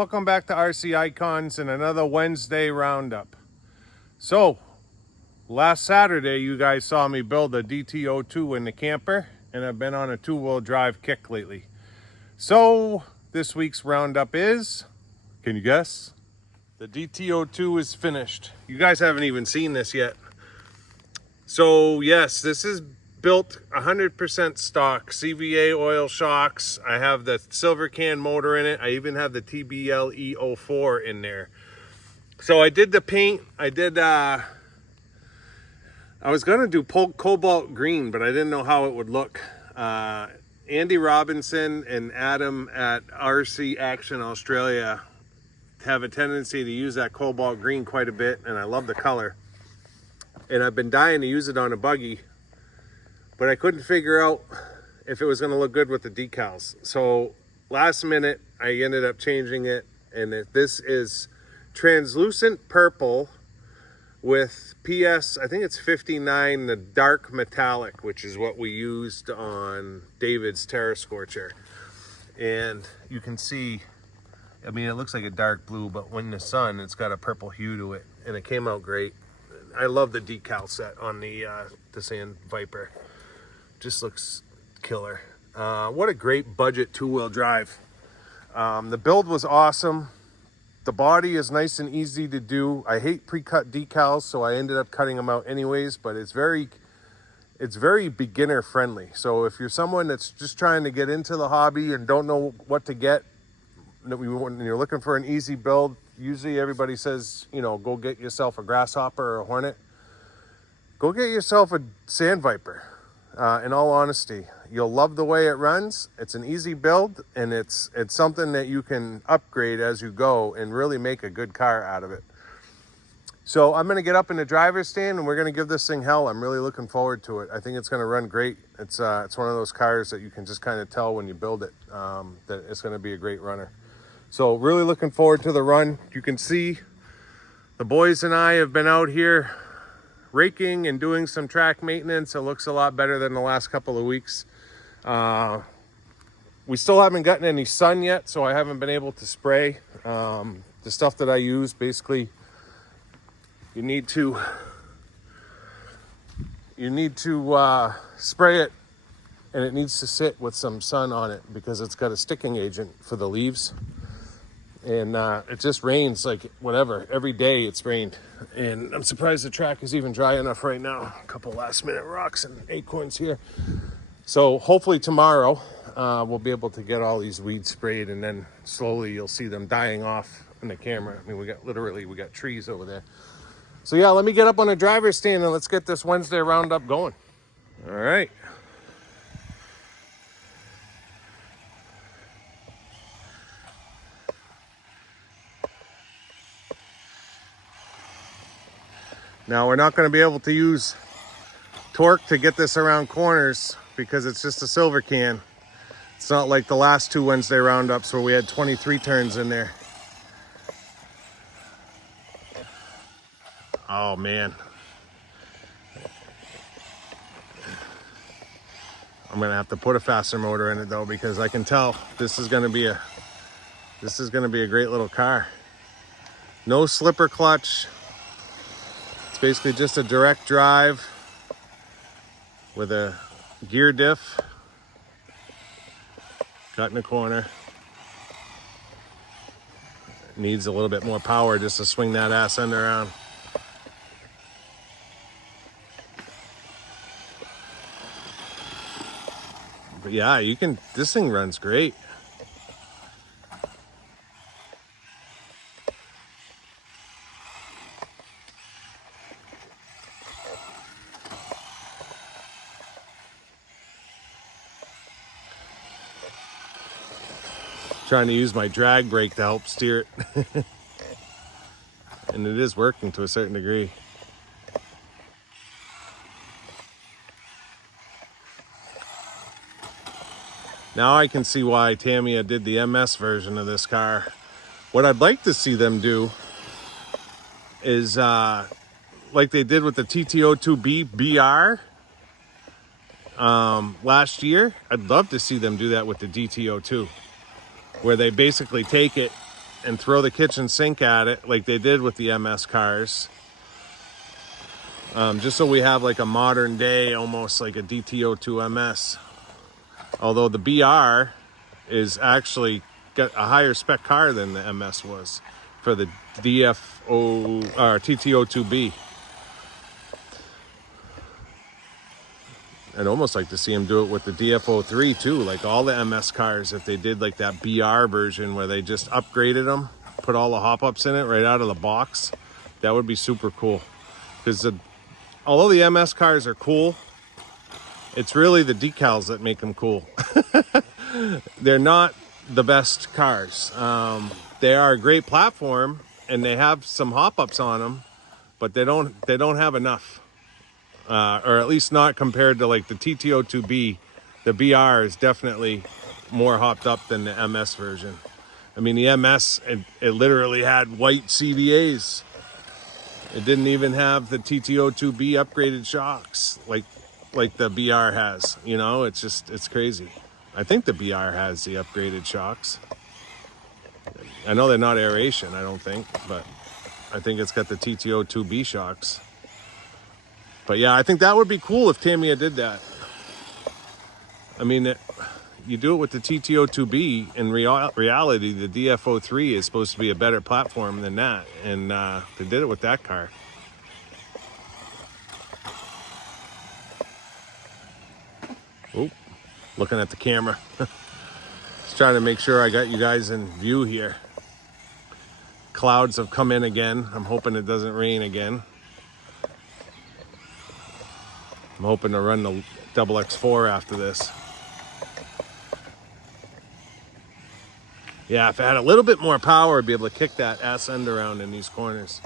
welcome back to RC Icons and another Wednesday Roundup. So, last Saturday you guys saw me build a Dt02 in the camper, and I've been on a two-wheel drive kick lately. So, this week's Roundup is, can you guess? The Dt02 is finished. You guys haven't even seen this yet. So, yes, this is built 100% stock, CVA oil shocks. I have the silver can motor in it. I even have the Dt02 in there. So I did the paint. I was gonna do cobalt green, but I didn't know how it would look. Andy Robinson and Adam at RC Action Australia have a tendency to use that cobalt green quite a bit, and I love the color. And I've been dying to use it on a buggy, but I couldn't figure out if it was going to look good with the decals. So last minute, I ended up changing it, and this is translucent purple with PS, I think it's 59, the dark metallic, which is what we used on David's Terra Scorcher. And you can see, I mean, it looks like a dark blue, but when the sun, it's got a purple hue to it, and it came out great. I love the decal set on the Sand Viper. Just looks killer. What a great budget two-wheel drive. The build was awesome. The body is nice and easy to do. I hate pre-cut decals, so I ended up cutting them out anyways, but it's very beginner friendly. So if you're someone that's just trying to get into the hobby and don't know what to get, when you're looking for an easy build, usually everybody says, you know, go get yourself a Grasshopper or a Hornet. Go get yourself a Sand Viper. In all honesty, you'll love the way it runs. It's an easy build, and it's something that you can upgrade as you go and really make a good car out of it. So I'm going to get up in the driver's stand, and we're going to give this thing hell. I'm really looking forward to it. I think it's going to run great. It's one of those cars that you can just kind of tell when you build it that it's going to be a great runner. So really looking forward to the run. You can see the boys and I have been out here raking and doing some track maintenance. It looks a lot better than the last couple of weeks. We still haven't gotten any sun yet, so I haven't been able to spray. The stuff that I use, basically, you need to spray it, and it needs to sit with some sun on it because it's got a sticking agent for the leaves. And it just rains like whatever. Every day it's rained. And I'm surprised the track is even dry enough right now. A couple last minute rocks and acorns here. So hopefully tomorrow we'll be able to get all these weeds sprayed, and then slowly you'll see them dying off in the camera. I mean, we got trees over there. So yeah, let me get up on the driver's stand and let's get this Wednesday Roundup going. All right. Now we're not going to be able to use torque to get this around corners because it's just a silver can. It's not like the last two Wednesday Roundups where we had 23 turns in there. Oh man. I'm going to have to put a faster motor in it though, because I can tell this is going to be a great little car. No slipper clutch. Basically just a direct drive with a gear diff, cut in the corner. Needs a little bit more power just to swing that ass end around. But yeah, this thing runs great. Trying to use my drag brake to help steer it. And it is working to a certain degree. Now I can see why Tamiya did the MS version of this car. What I'd like to see them do is like they did with the Dt02 BR last year. I'd love to see them do that with the Dt02, where they basically take it and throw the kitchen sink at it like they did with the MS cars. Just so we have like a modern day, almost like a Dt02 MS. Although the BR is actually got a higher spec car than the MS was for the TT02B. I'd almost like to see him do it with the DF03 too, like all the MS cars, if they did like that BR version where they just upgraded them, put all the hop-ups in it right out of the box. That would be super cool. Because although the MS cars are cool, it's really the decals that make them cool. They're not the best cars. They are a great platform and they have some hop-ups on them, but they don't have enough. Or at least not compared to like the TT02B. The BR is definitely more hopped up than the MS version. I mean, the MS, it literally had white CVAs. It didn't even have the TT02B upgraded shocks like the BR has. You know, it's crazy. I think the BR has the upgraded shocks. I know they're not aeration, I don't think, but I think it's got the TT02B shocks. But yeah, I think that would be cool if Tamiya did that. I mean, you do it with the TT02B. In reality, the DF03 is supposed to be a better platform than that. And they did it with that car. Oh, looking at the camera. Just trying to make sure I got you guys in view here. Clouds have come in again. I'm hoping it doesn't rain again. I'm hoping to run the XX4 after this. Yeah, if I had a little bit more power, I'd be able to kick that ass end around in these corners.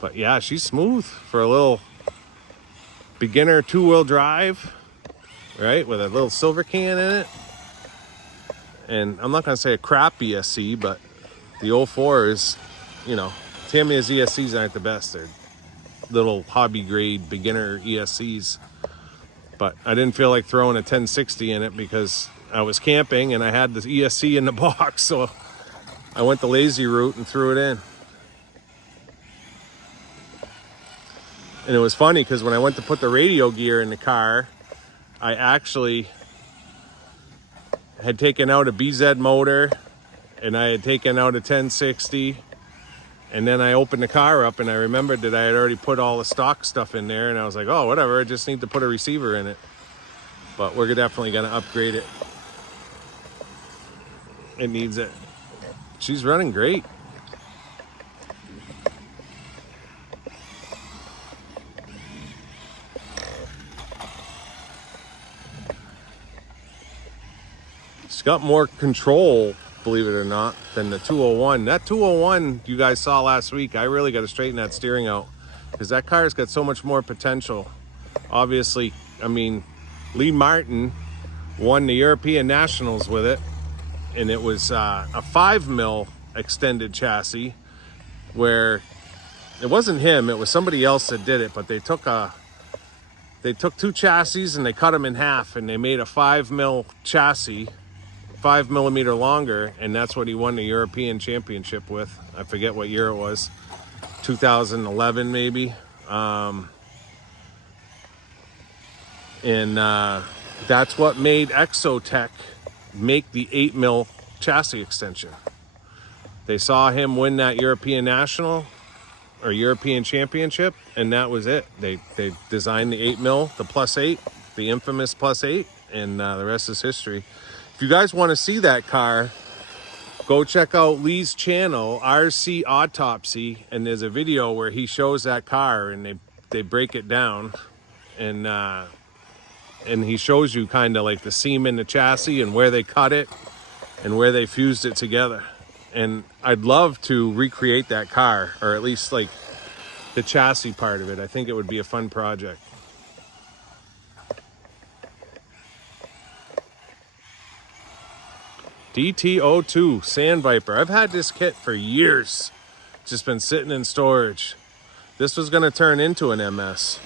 But yeah, she's smooth for a little beginner two-wheel drive, right? With a little silver can in it. And I'm not going to say a crap ESC, but the 04 is, you know, Tamiya's ESCs aren't the best. They're little hobby grade beginner ESCs, but I didn't feel like throwing a 1060 in it because I was camping and I had the ESC in the box, so I went the lazy route and threw it in. And it was funny because when I went to put the radio gear in the car, I actually had taken out a BZ motor and I had taken out a 1060. And then I opened the car up and I remembered that I had already put all the stock stuff in there. And I was like, oh, whatever, I just need to put a receiver in it. But we're definitely going to upgrade it. It needs it. She's running great. She's got more control, believe it or not, than the 201. That 201 you guys saw last week, I really got to straighten that steering out because that car's got so much more potential. Obviously, I mean, Lee Martin won the European Nationals with it, and it was a 5mm extended chassis where it wasn't him, it was somebody else that did it, but they took two chassis and they cut them in half and they made a 5mm chassis, 5mm longer, and that's what he won the European Championship with. I forget what year it was, 2011 maybe. That's what made Exotech make the 8mm chassis extension. They saw him win that European National or European Championship, and that was it. They designed the 8mm, the +8, the infamous +8, and the rest is history. If you guys want to see that car, go check out Lee's channel, RC Autopsy, and there's a video where he shows that car and they break it down, and he shows you kind of like the seam in the chassis and where they cut it and where they fused it together. And I'd love to recreate that car, or at least like the chassis part of it. I think it would be a fun project. Dt02 Sand Viper. I've had this kit for years. Just been sitting in storage. This was going to turn into an MS.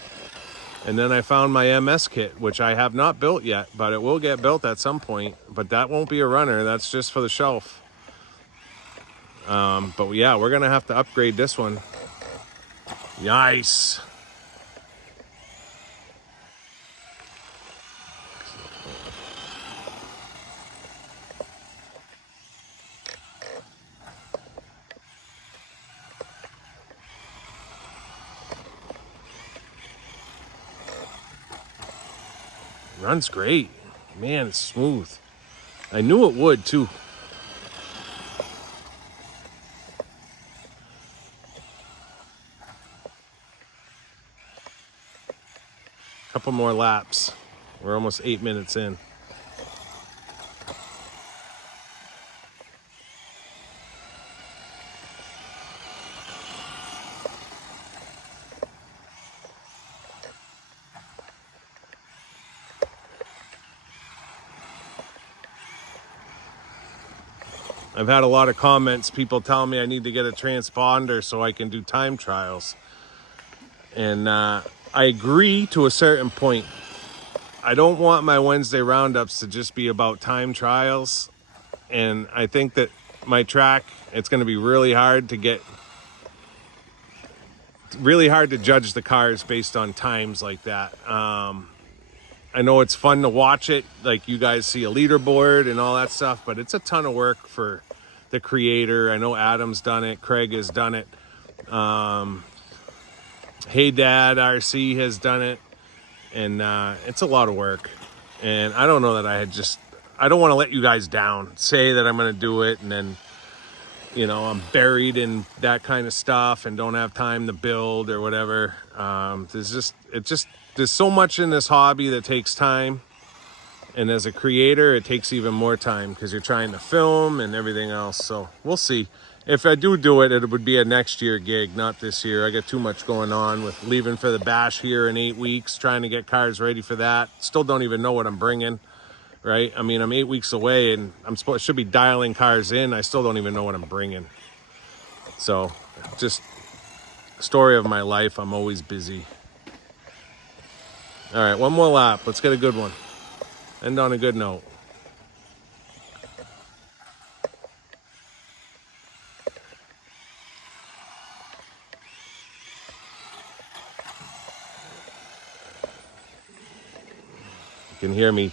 And then I found my MS kit, which I have not built yet, but it will get built at some point. But that won't be a runner. That's just for the shelf. But yeah, we're going to have to upgrade this one. Nice. Runs great. Man, it's smooth. I knew it would too. Couple more laps. We're almost 8 minutes in. I've had a lot of comments, people telling me I need to get a transponder so I can do time trials. And I agree to a certain point. I don't want my Wednesday roundups to just be about time trials. And I think that my track, it's going to be really hard to judge the cars based on times like that. I know it's fun to watch it, like you guys see a leaderboard and all that stuff, but it's a ton of work for the creator. I know Adam's done it, Craig has done it. Hey Dad RC has done it, and it's a lot of work. And I don't know that I don't want to let you guys down, say that I'm going to do it, and then, you know, I'm buried in that kind of stuff and don't have time to build or whatever. There's so much in this hobby that takes time. And as a creator, it takes even more time because you're trying to film and everything else. So we'll see. If I do it, it would be a next year gig, not this year. I got too much going on with leaving for the bash here in 8 weeks, trying to get cars ready for that. Still don't even know what I'm bringing, right? I mean, I'm 8 weeks away and should be dialing cars in. I still don't even know what I'm bringing. So just story of my life. I'm always busy. All right, one more lap. Let's get a good one. End on a good note. You can hear me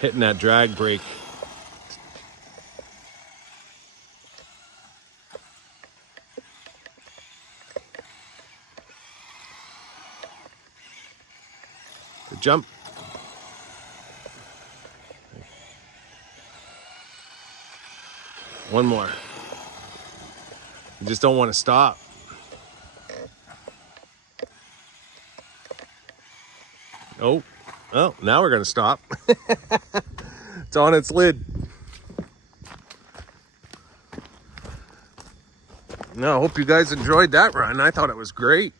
hitting that drag brake. Good jump. One more. You just don't want to stop. Oh, now we're going to stop. It's on its lid. No, I hope you guys enjoyed that run. I thought it was great.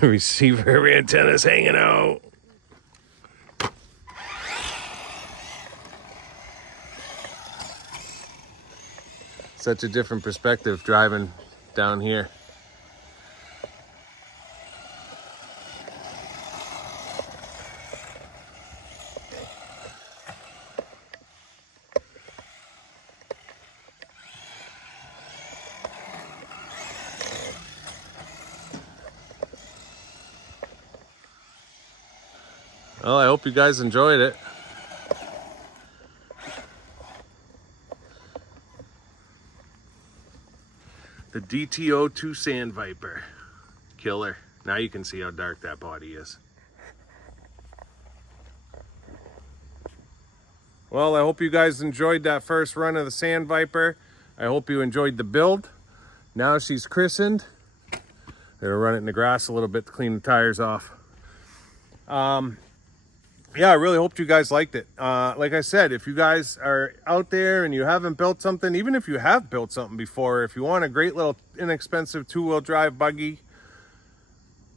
Receiver antennas hanging out. Such a different perspective driving down here. Well, I hope you guys enjoyed it. The Dt02 Sand Viper. Killer. Now you can see how dark that body is. Well, I hope you guys enjoyed that first run of the Sand Viper. I hope you enjoyed the build. Now she's christened. They're gonna run it in the grass a little bit to clean the tires off. Yeah, I really hope you guys liked it. Like I said, if you guys are out there and you haven't built something, even if you have built something before, if you want a great little inexpensive two-wheel drive buggy,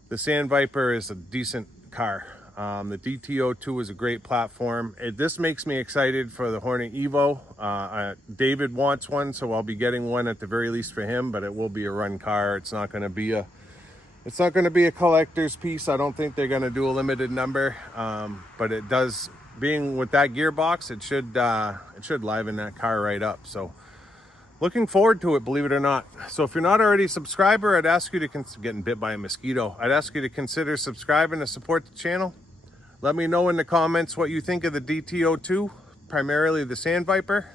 the Sand Viper is a decent car. The Dt02 is a great platform. This makes me excited for the Hornet Evo. David wants one, so I'll be getting one at the very least for him, but it will be a run car. It's not going to be a collector's piece. I don't think they're going to do a limited number, but it does, being with that gearbox, it should liven that car right up. So looking forward to it, believe it or not. So if you're not already a subscriber, I'd ask you to getting bit by a mosquito. I'd ask you to consider subscribing to support the channel. Let me know in the comments what you think of the Dt02, primarily the Sand Viper,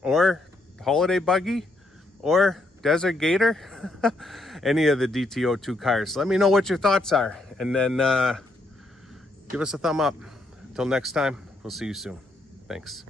or Holiday Buggy, or Desert Gator, any of the Dt02 cars. Let me know what your thoughts are, and then give us a thumb up. Until next time, we'll see you soon. Thanks.